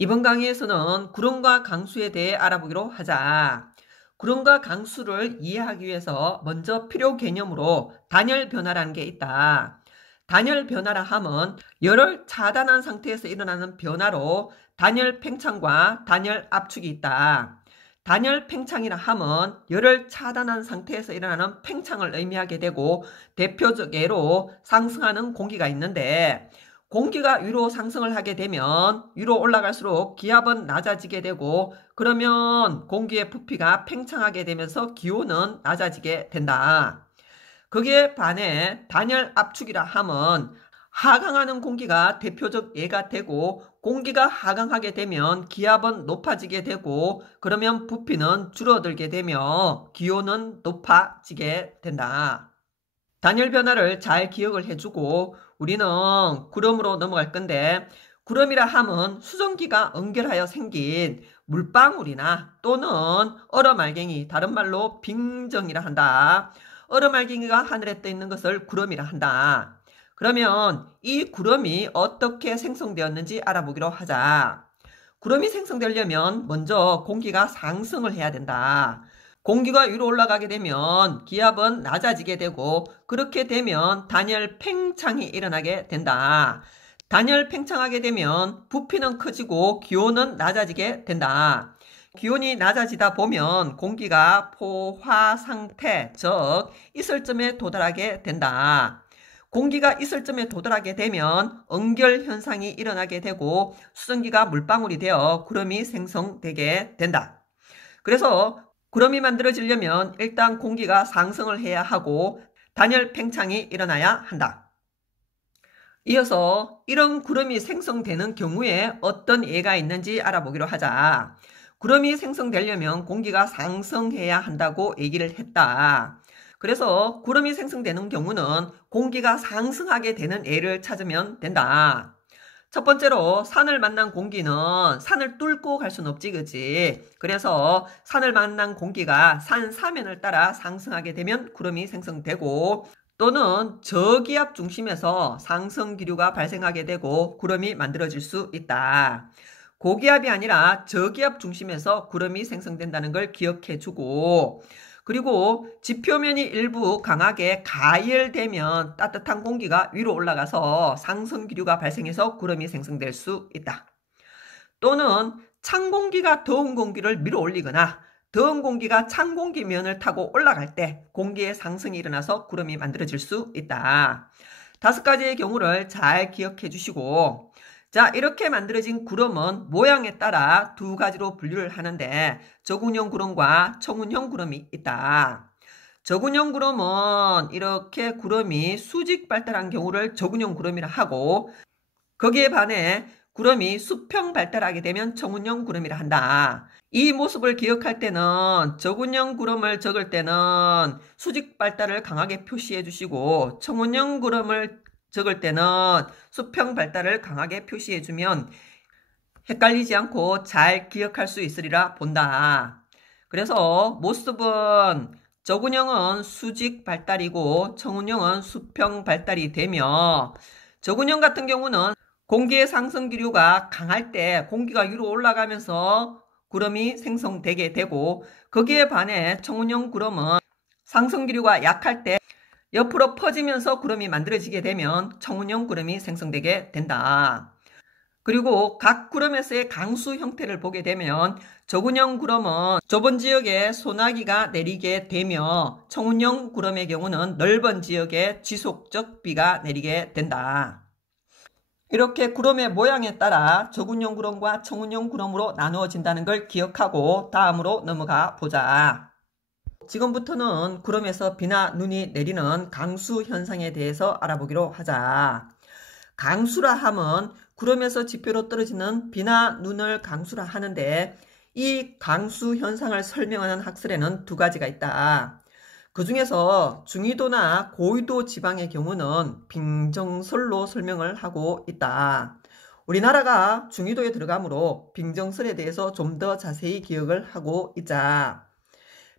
이번 강의에서는 구름과 강수에 대해 알아보기로 하자. 구름과 강수를 이해하기 위해서 먼저 필요 개념으로 단열 변화라는 게 있다. 단열 변화라 함은 열을 차단한 상태에서 일어나는 변화로 단열 팽창과 단열 압축이 있다. 단열 팽창이라 함은 열을 차단한 상태에서 일어나는 팽창을 의미하게 되고, 대표적 예로 상승하는 공기가 있는데, 공기가 위로 상승을 하게 되면 위로 올라갈수록 기압은 낮아지게 되고, 그러면 공기의 부피가 팽창하게 되면서 기온은 낮아지게 된다. 거기에 반해 단열 압축이라 함은 하강하는 공기가 대표적 예가 되고, 공기가 하강하게 되면 기압은 높아지게 되고, 그러면 부피는 줄어들게 되며 기온은 높아지게 된다. 단열 변화를 잘 기억을 해주고 우리는 구름으로 넘어갈 건데, 구름이라 함은 수증기가 응결하여 생긴 물방울이나 또는 얼어말갱이, 다른 말로 빙정이라 한다. 얼어말갱이가 하늘에 떠 있는 것을 구름이라 한다. 그러면 이 구름이 어떻게 생성되었는지 알아보기로 하자. 구름이 생성되려면 먼저 공기가 상승을 해야 된다. 공기가 위로 올라가게 되면 기압은 낮아지게 되고, 그렇게 되면 단열 팽창이 일어나게 된다. 단열 팽창하게 되면 부피는 커지고 기온은 낮아지게 된다. 기온이 낮아지다 보면 공기가 포화 상태, 즉 이슬점에 도달하게 된다. 공기가 이슬점에 도달하게 되면 응결 현상이 일어나게 되고 수증기가 물방울이 되어 구름이 생성되게 된다. 그래서 구름이 만들어지려면 일단 공기가 상승을 해야 하고 단열 팽창이 일어나야 한다. 이어서 이런 구름이 생성되는 경우에 어떤 예가 있는지 알아보기로 하자. 구름이 생성되려면 공기가 상승해야 한다고 얘기를 했다. 그래서 구름이 생성되는 경우는 공기가 상승하게 되는 예를 찾으면 된다. 첫 번째로 산을 만난 공기는 산을 뚫고 갈 수는 없지, 그치? 그래서 산을 만난 공기가 산 사면을 따라 상승하게 되면 구름이 생성되고, 또는 저기압 중심에서 상승 기류가 발생하게 되고 구름이 만들어질 수 있다. 고기압이 아니라 저기압 중심에서 구름이 생성된다는 걸 기억해 주고, 그리고 지표면이 일부 강하게 가열되면 따뜻한 공기가 위로 올라가서 상승 기류가 발생해서 구름이 생성될 수 있다. 또는 찬 공기가 더운 공기를 밀어 올리거나 더운 공기가 찬 공기 면을 타고 올라갈 때 공기의 상승이 일어나서 구름이 만들어질 수 있다. 5가지의 경우를 잘 기억해 주시고, 자, 이렇게 만들어진 구름은 모양에 따라 2가지로 분류를 하는데, 저군형 구름과 청운형 구름이 있다. 저군형 구름은 이렇게 구름이 수직 발달한 경우를 저군형 구름이라 하고, 거기에 반해 구름이 수평 발달하게 되면 청운형 구름이라 한다. 이 모습을 기억할 때는 저군형 구름을 적을 때는 수직 발달을 강하게 표시해 주시고, 청운형 구름을 적을 때는 수평 발달을 강하게 표시해 주면 헷갈리지 않고 잘 기억할 수 있으리라 본다. 그래서 모습은 저군형은 수직 발달이고 청운형은 수평 발달이 되며, 저군형 같은 경우는 공기의 상승 기류가 강할 때 공기가 위로 올라가면서 구름이 생성되게 되고, 거기에 반해 청운형 구름은 상승 기류가 약할 때 옆으로 퍼지면서 구름이 만들어지게 되면 청운형 구름이 생성되게 된다. 그리고 각 구름에서의 강수 형태를 보게 되면 저군형 구름은 좁은 지역에 소나기가 내리게 되며, 청운형 구름의 경우는 넓은 지역에 지속적 비가 내리게 된다. 이렇게 구름의 모양에 따라 저군형 구름과 청운형 구름으로 나누어진다는 걸 기억하고 다음으로 넘어가 보자. 지금부터는 구름에서 비나 눈이 내리는 강수 현상에 대해서 알아보기로 하자. 강수라 함은 구름에서 지표로 떨어지는 비나 눈을 강수라 하는데, 이 강수 현상을 설명하는 학설에는 2가지가 있다. 그 중에서 중위도나 고위도 지방의 경우는 빙정설로 설명을 하고 있다. 우리나라가 중위도에 들어가므로 빙정설에 대해서 좀 더 자세히 기억을 하고 있자.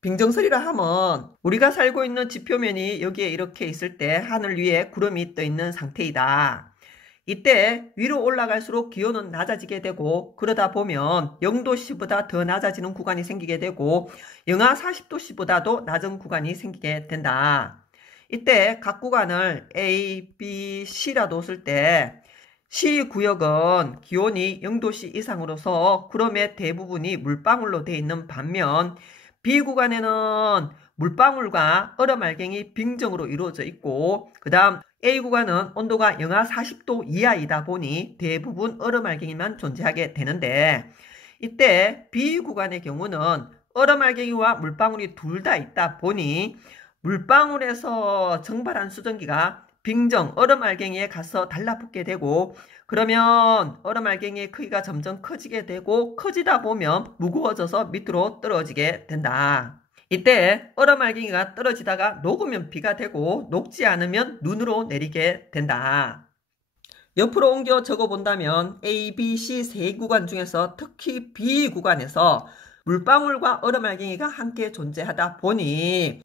빙정설이라 함은 우리가 살고 있는 지표면이 여기에 이렇게 있을 때 하늘 위에 구름이 떠 있는 상태이다. 이때 위로 올라갈수록 기온은 낮아지게 되고 그러다 보면 0도씨보다 더 낮아지는 구간이 생기게 되고 영하 40도씨보다도 낮은 구간이 생기게 된다. 이때 각 구간을 A, B, C라 뒀을 때 C 구역은 기온이 0도씨 이상으로서 구름의 대부분이 물방울로 되어 있는 반면 B 구간에는 물방울과 얼음알갱이 빙정으로 이루어져 있고 그 다음 A 구간은 온도가 영하 40도 이하이다 보니 대부분 얼음알갱이만 존재하게 되는데 이때 B 구간의 경우는 얼음알갱이와 물방울이 둘 다 있다 보니 물방울에서 증발한 수증기가 빙정 얼음알갱이에 가서 달라붙게 되고 그러면 얼음알갱이의 크기가 점점 커지게 되고 커지다 보면 무거워져서 밑으로 떨어지게 된다. 이때 얼음알갱이가 떨어지다가 녹으면 비가 되고 녹지 않으면 눈으로 내리게 된다. 옆으로 옮겨 적어본다면 A, B, C 세 구간 중에서 특히 B 구간에서 물방울과 얼음알갱이가 함께 존재하다 보니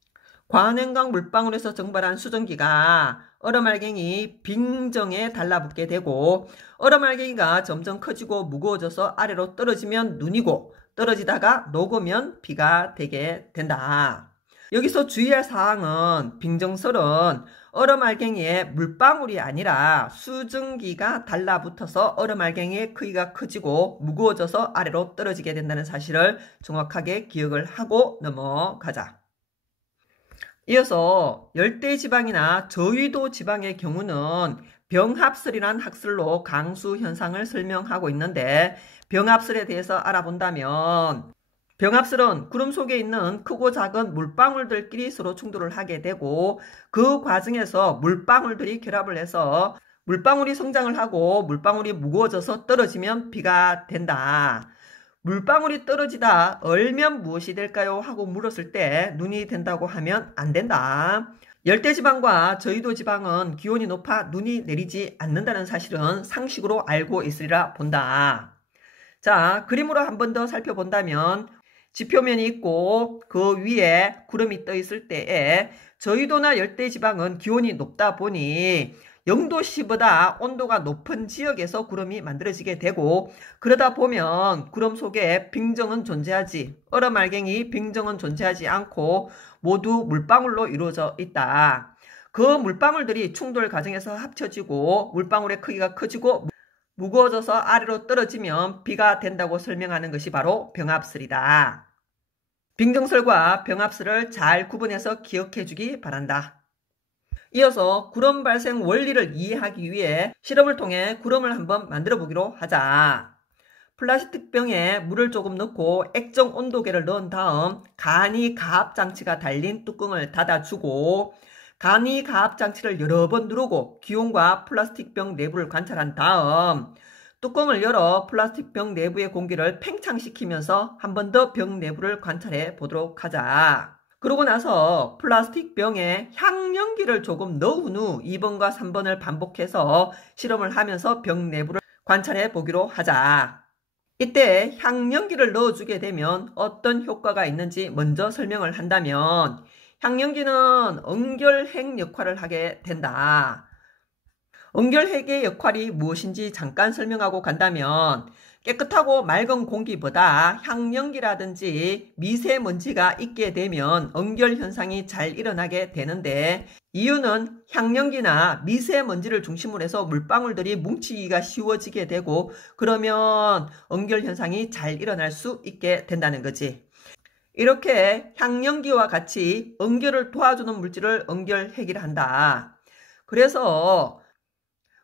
광안강 물방울에서 증발한 수증기가 얼음알갱이 빙정에 달라붙게 되고 얼음알갱이가 점점 커지고 무거워져서 아래로 떨어지면 눈이고 떨어지다가 녹으면 비가 되게 된다. 여기서 주의할 사항은 빙정설은 얼음알갱이에 물방울이 아니라 수증기가 달라붙어서 얼음알갱이의 크기가 커지고 무거워져서 아래로 떨어지게 된다는 사실을 정확하게 기억을 하고 넘어가자. 이어서 열대지방이나 저위도 지방의 경우는 병합설이란 학설로 강수 현상을 설명하고 있는데 병합설에 대해서 알아본다면 병합설은 구름 속에 있는 크고 작은 물방울들끼리 서로 충돌을 하게 되고 그 과정에서 물방울들이 결합을 해서 물방울이 성장을 하고 물방울이 무거워져서 떨어지면 비가 된다. 물방울이 떨어지다 얼면 무엇이 될까요? 하고 물었을 때 눈이 된다고 하면 안 된다. 열대지방과 저위도 지방은 기온이 높아 눈이 내리지 않는다는 사실은 상식으로 알고 있으리라 본다. 자, 그림으로 한 번 더 살펴본다면 지표면이 있고 그 위에 구름이 떠 있을 때에 저위도나 열대지방은 기온이 높다 보니 0도씨보다 온도가 높은 지역에서 구름이 만들어지게 되고 그러다 보면 구름 속에 빙정은 존재하지 얼음알갱이 빙정은 존재하지 않고 모두 물방울로 이루어져 있다. 그 물방울들이 충돌 과정에서 합쳐지고 물방울의 크기가 커지고 무거워져서 아래로 떨어지면 비가 된다고 설명하는 것이 바로 병합설이다. 빙정설과 병합설을 잘 구분해서 기억해 주기 바란다. 이어서 구름 발생 원리를 이해하기 위해 실험을 통해 구름을 한번 만들어 보기로 하자. 플라스틱 병에 물을 조금 넣고 액정 온도계를 넣은 다음 간이 가압 장치가 달린 뚜껑을 닫아주고 간이 가압 장치를 여러 번 누르고 기온과 플라스틱 병 내부를 관찰한 다음 뚜껑을 열어 플라스틱 병 내부의 공기를 팽창시키면서 한 번 더 병 내부를 관찰해 보도록 하자. 그러고 나서 플라스틱 병에 향연기를 조금 넣은 후 2번과 3번을 반복해서 실험을 하면서 병 내부를 관찰해 보기로 하자. 이때 향연기를 넣어주게 되면 어떤 효과가 있는지 먼저 설명을 한다면 향연기는 응결핵 역할을 하게 된다. 응결핵의 역할이 무엇인지 잠깐 설명하고 간다면 깨끗하고 맑은 공기보다 향연기라든지 미세먼지가 있게 되면 응결 현상이 잘 일어나게 되는데 이유는 향연기나 미세먼지를 중심으로 해서 물방울들이 뭉치기가 쉬워지게 되고 그러면 응결 현상이 잘 일어날 수 있게 된다는 거지. 이렇게 향연기와 같이 응결을 도와주는 물질을 응결핵이라 한다. 그래서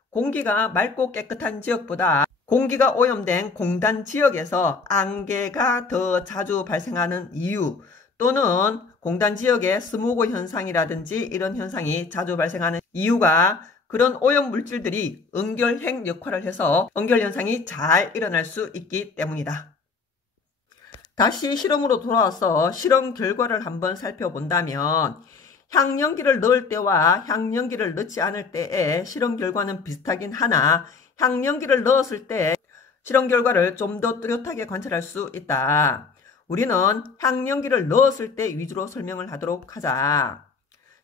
공기가 맑고 깨끗한 지역보다 공기가 오염된 공단 지역에서 안개가 더 자주 발생하는 이유 또는 공단 지역의 스모그 현상이라든지 이런 현상이 자주 발생하는 이유가 그런 오염 물질들이 응결핵 역할을 해서 응결 현상이 잘 일어날 수 있기 때문이다. 다시 실험으로 돌아와서 실험 결과를 한번 살펴본다면 향연기를 넣을 때와 향연기를 넣지 않을 때의 실험 결과는 비슷하긴 하나 향연기를 넣었을 때 실험 결과를 좀 더 뚜렷하게 관찰할 수 있다. 우리는 향연기를 넣었을 때 위주로 설명을 하도록 하자.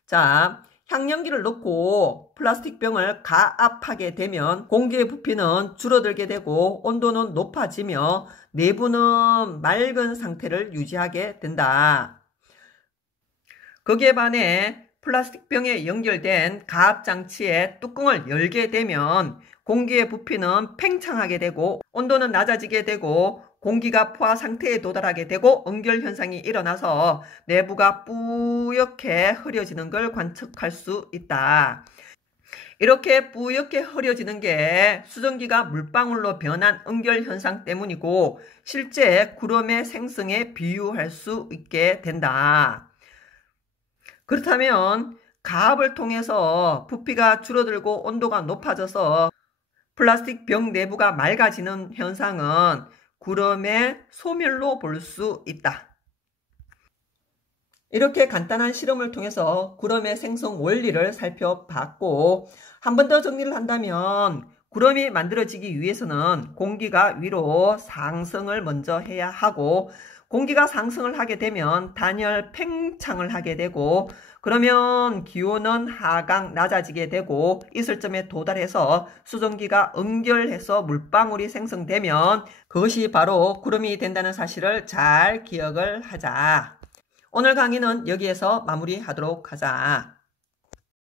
자, 향연기를 넣고 플라스틱 병을 가압하게 되면 공기의 부피는 줄어들게 되고 온도는 높아지며 내부는 맑은 상태를 유지하게 된다. 거기에 반해 플라스틱 병에 연결된 가압장치의 뚜껑을 열게 되면 공기의 부피는 팽창하게 되고 온도는 낮아지게 되고 공기가 포화 상태에 도달하게 되고 응결 현상이 일어나서 내부가 뿌옇게 흐려지는 걸 관측할 수 있다. 이렇게 뿌옇게 흐려지는 게 수증기가 물방울로 변한 응결 현상 때문이고 실제 구름의 생성에 비유할 수 있게 된다. 그렇다면 가압을 통해서 부피가 줄어들고 온도가 높아져서 플라스틱 병 내부가 맑아지는 현상은 구름의 소멸로 볼 수 있다. 이렇게 간단한 실험을 통해서 구름의 생성 원리를 살펴봤고 한 번 더 정리를 한다면 구름이 만들어지기 위해서는 공기가 위로 상승을 먼저 해야 하고 공기가 상승을 하게 되면 단열 팽창을 하게 되고 그러면 기온은 하강 낮아지게 되고 이슬점에 도달해서 수증기가 응결해서 물방울이 생성되면 그것이 바로 구름이 된다는 사실을 잘 기억을 하자. 오늘 강의는 여기에서 마무리하도록 하자.